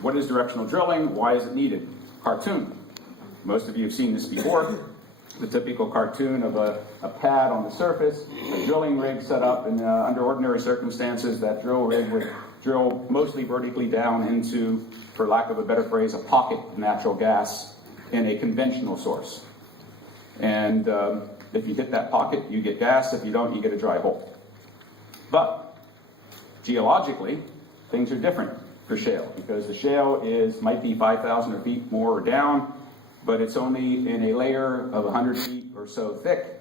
What is directional drilling? Why is it needed? Cartoon. Most of you have seen this before. The typical cartoon of a pad on the surface, a drilling rig set up, and under ordinary circumstances, that drill rig would drill mostly vertically down into, for lack of a better phrase, a pocket of natural gas in a conventional source. And if you hit that pocket, you get gas. If you don't, you get a dry hole. But geologically, things are different for shale, because the shale might be 5,000 feet more or down, but it's only in a layer of 100 feet or so thick.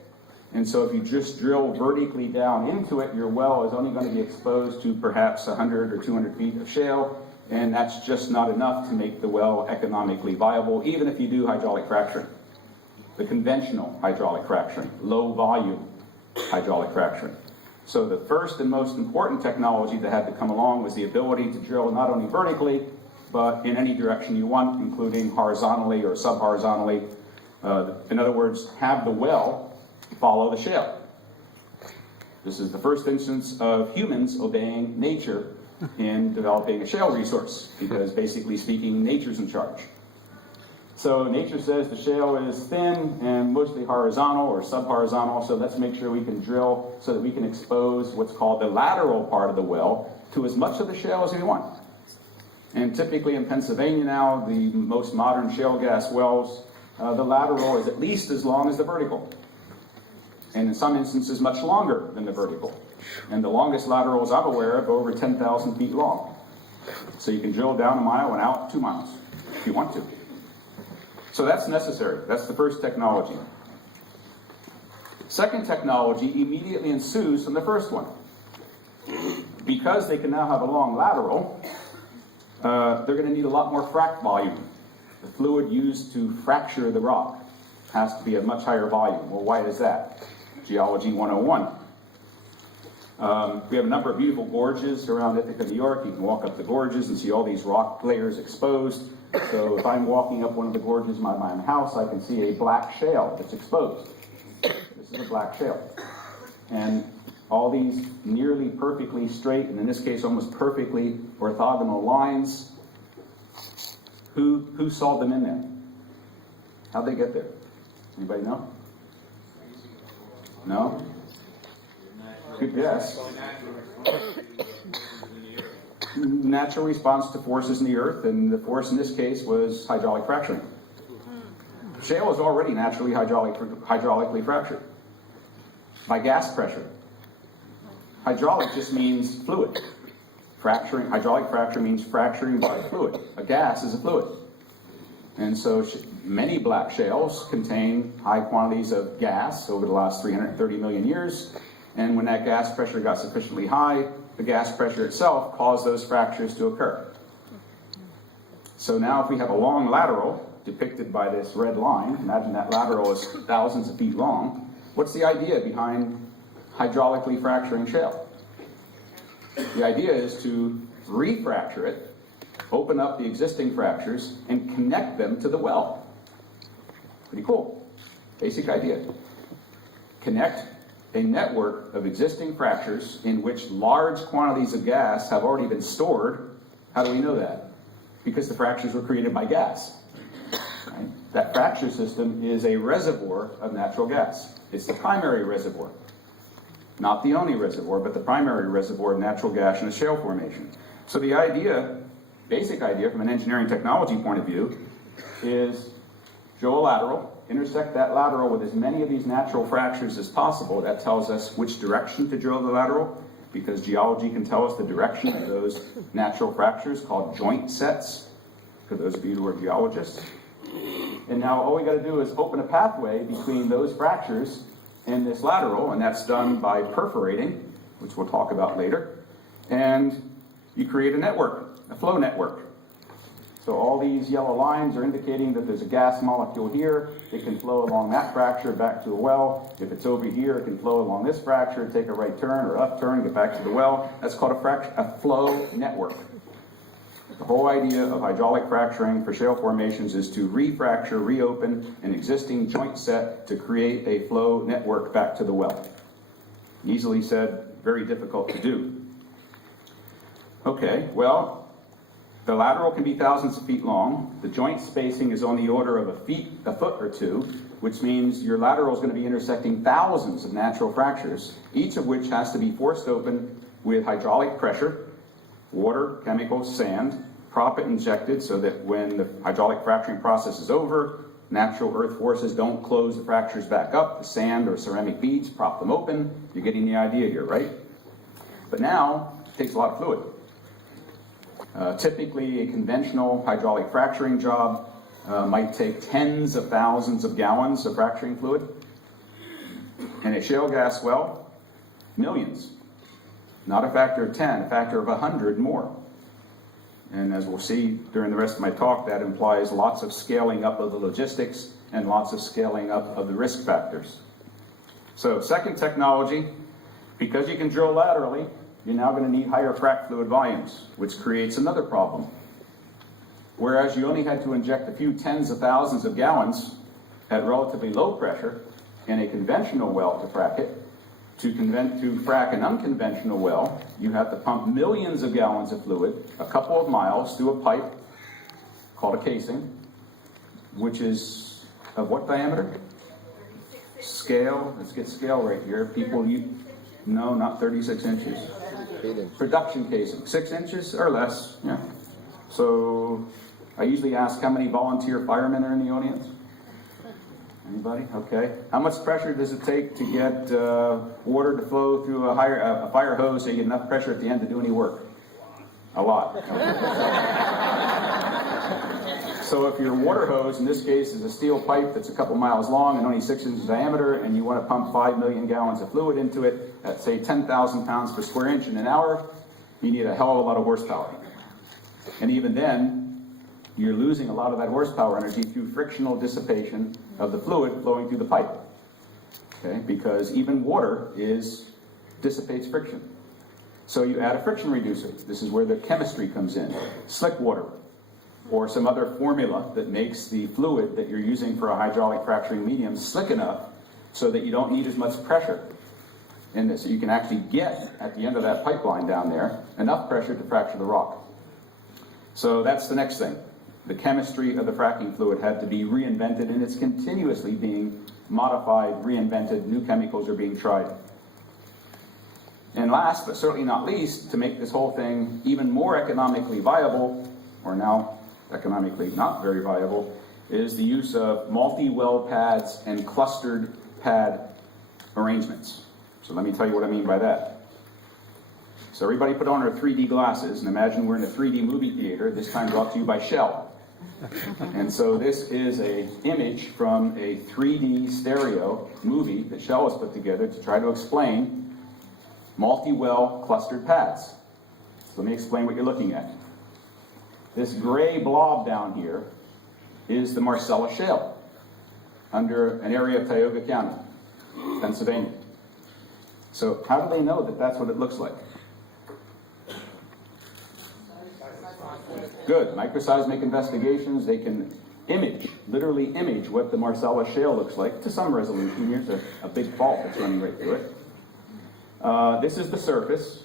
And so if you just drill vertically down into it, your well is only going to be exposed to perhaps 100 or 200 feet of shale, and that's just not enough to make the well economically viable, even if you do hydraulic fracturing. The conventional hydraulic fracturing, low volume hydraulic fracturing. So the first and most important technology that had to come along was the ability to drill not only vertically, but in any direction you want, including horizontally or sub-horizontally. In other words, have the well follow the shale. This is the first instance of humans obeying nature in developing a shale resource, because basically speaking, nature's in charge. So nature says the shale is thin and mostly horizontal or sub-horizontal, so let's make sure we can drill so that we can expose what's called the lateral part of the well to as much of the shale as we want. And typically in Pennsylvania now, the most modern shale gas wells, the lateral is at least as long as the vertical. And in some instances, much longer than the vertical. And the longest laterals I'm aware of are over 10,000 feet long. So you can drill down a mile and out 2 miles if you want to. So that's necessary. That's the first technology. Second technology immediately ensues from the first one. Because they can now have a long lateral, they're going to need a lot more frac volume. The fluid used to fracture the rock has to be a much higher volume. Well, why is that? Geology 101. We have a number of beautiful gorges around Ithaca, New York. You can walk up the gorges and see all these rock layers exposed. So if I'm walking up one of the gorges in my house, I can see a black shale that's exposed. This is a black shale. And all these nearly perfectly straight, and in this case almost perfectly orthogonal lines, who sawed them in there? How'd they get there? Anybody know? No? Good guess. Natural response to forces in the earth, and the force in this case was hydraulic fracturing. Shale is already naturally hydraulically fractured by gas pressure. Hydraulic just means fluid. Hydraulic fracture means fracturing by fluid. A gas is a fluid. And so many black shales contain high quantities of gas over the last 330 million years. And when that gas pressure got sufficiently high, the gas pressure itself caused those fractures to occur. So now if we have a long lateral, depicted by this red line, imagine that lateral is thousands of feet long, what's the idea behind hydraulically fracturing shale? The idea is to refracture it, open up the existing fractures, and connect them to the well. Pretty cool. Basic idea. Connect a network of existing fractures in which large quantities of gas have already been stored. How do we know that? Because the fractures were created by gas. Right? That fracture system is a reservoir of natural gas. It's the primary reservoir. Not the only reservoir, but the primary reservoir of natural gas in a shale formation. So the idea, basic idea from an engineering technology point of view, is drill a lateral, intersect that lateral with as many of these natural fractures as possible. That tells us which direction to drill the lateral, because geology can tell us the direction of those natural fractures, called joint sets, for those of you who are geologists. And now all we got to do is open a pathway between those fractures and this lateral, and that's done by perforating, which we'll talk about later. And you create a network, a flow network. So all these yellow lines are indicating that there's a gas molecule here. It can flow along that fracture back to a well. If it's over here, it can flow along this fracture, take a right turn or left turn, get back to the well. That's called a flow network. The whole idea of hydraulic fracturing for shale formations is to refracture, reopen an existing joint set to create a flow network back to the well. Easily said, very difficult to do. Okay, well, The lateral can be thousands of feet long. The joint spacing is on the order of a foot or two, which means your lateral is going to be intersecting thousands of natural fractures, each of which has to be forced open with hydraulic pressure, water, chemicals, sand, proppant injected so that when the hydraulic fracturing process is over, natural earth forces don't close the fractures back up. The sand or ceramic beads prop them open. You're getting the idea here, right? But now, it takes a lot of fluid. Typically, a conventional hydraulic fracturing job might take tens of thousands of gallons of fracturing fluid. And a shale gas well, millions. Not a factor of 10, a factor of 100 more. And as we'll see during the rest of my talk, that implies lots of scaling up of the logistics and lots of scaling up of the risk factors. So, second technology, because you can drill laterally, you're now going to need higher frac fluid volumes, which creates another problem. Whereas you only had to inject a few tens of thousands of gallons at relatively low pressure in a conventional well to frac it, to frac an unconventional well, you have to pump millions of gallons of fluid a couple of miles through a pipe called a casing, which is of what diameter? Scale. Let's get scale right here. No, not 36 inches. Production casing, 6 inches or less. Yeah. So I usually ask how many volunteer firemen are in the audience. Anybody? Okay. How much pressure does it take to get water to flow through a fire hose so you get enough pressure at the end to do any work? A lot. So if your water hose, in this case, is a steel pipe that's a couple miles long and only 6 inches diameter, and you want to pump 5 million gallons of fluid into it at, say, 10,000 pounds per square inch in an hour, you need a hell of a lot of horsepower. And even then, you're losing a lot of that horsepower energy through frictional dissipation of the fluid flowing through the pipe. Okay? Because even water dissipates friction. So you add a friction reducer. This is where the chemistry comes in. Slick water, or some other formula that makes the fluid that you're using for a hydraulic fracturing medium slick enough so that you don't need as much pressure in this. So you can actually get, at the end of that pipeline down there, enough pressure to fracture the rock. So that's the next thing. The chemistry of the fracking fluid had to be reinvented, and it's continuously being modified, reinvented, new chemicals are being tried. And last, but certainly not least, to make this whole thing even more economically viable, or now economically not very viable, is the use of multi-well pads and clustered pad arrangements. So let me tell you what I mean by that. So everybody put on our 3D glasses and imagine we're in a 3D movie theater, this time brought to you by Shell. And so this is an image from a 3D stereo movie that Shell has put together to try to explain multi-well clustered pads. So let me explain what you're looking at. This gray blob down here is the Marcellus Shale under an area of Tioga County, Pennsylvania. So how do they know that that's what it looks like? Good. Microseismic investigations, they can literally image what the Marcellus Shale looks like to some resolution. Here's a big fault that's running right through it. This is the surface,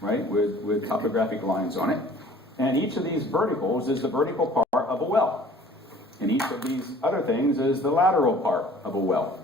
right, with topographic lines on it. And each of these verticals is the vertical part of a well. And each of these other things is the lateral part of a well.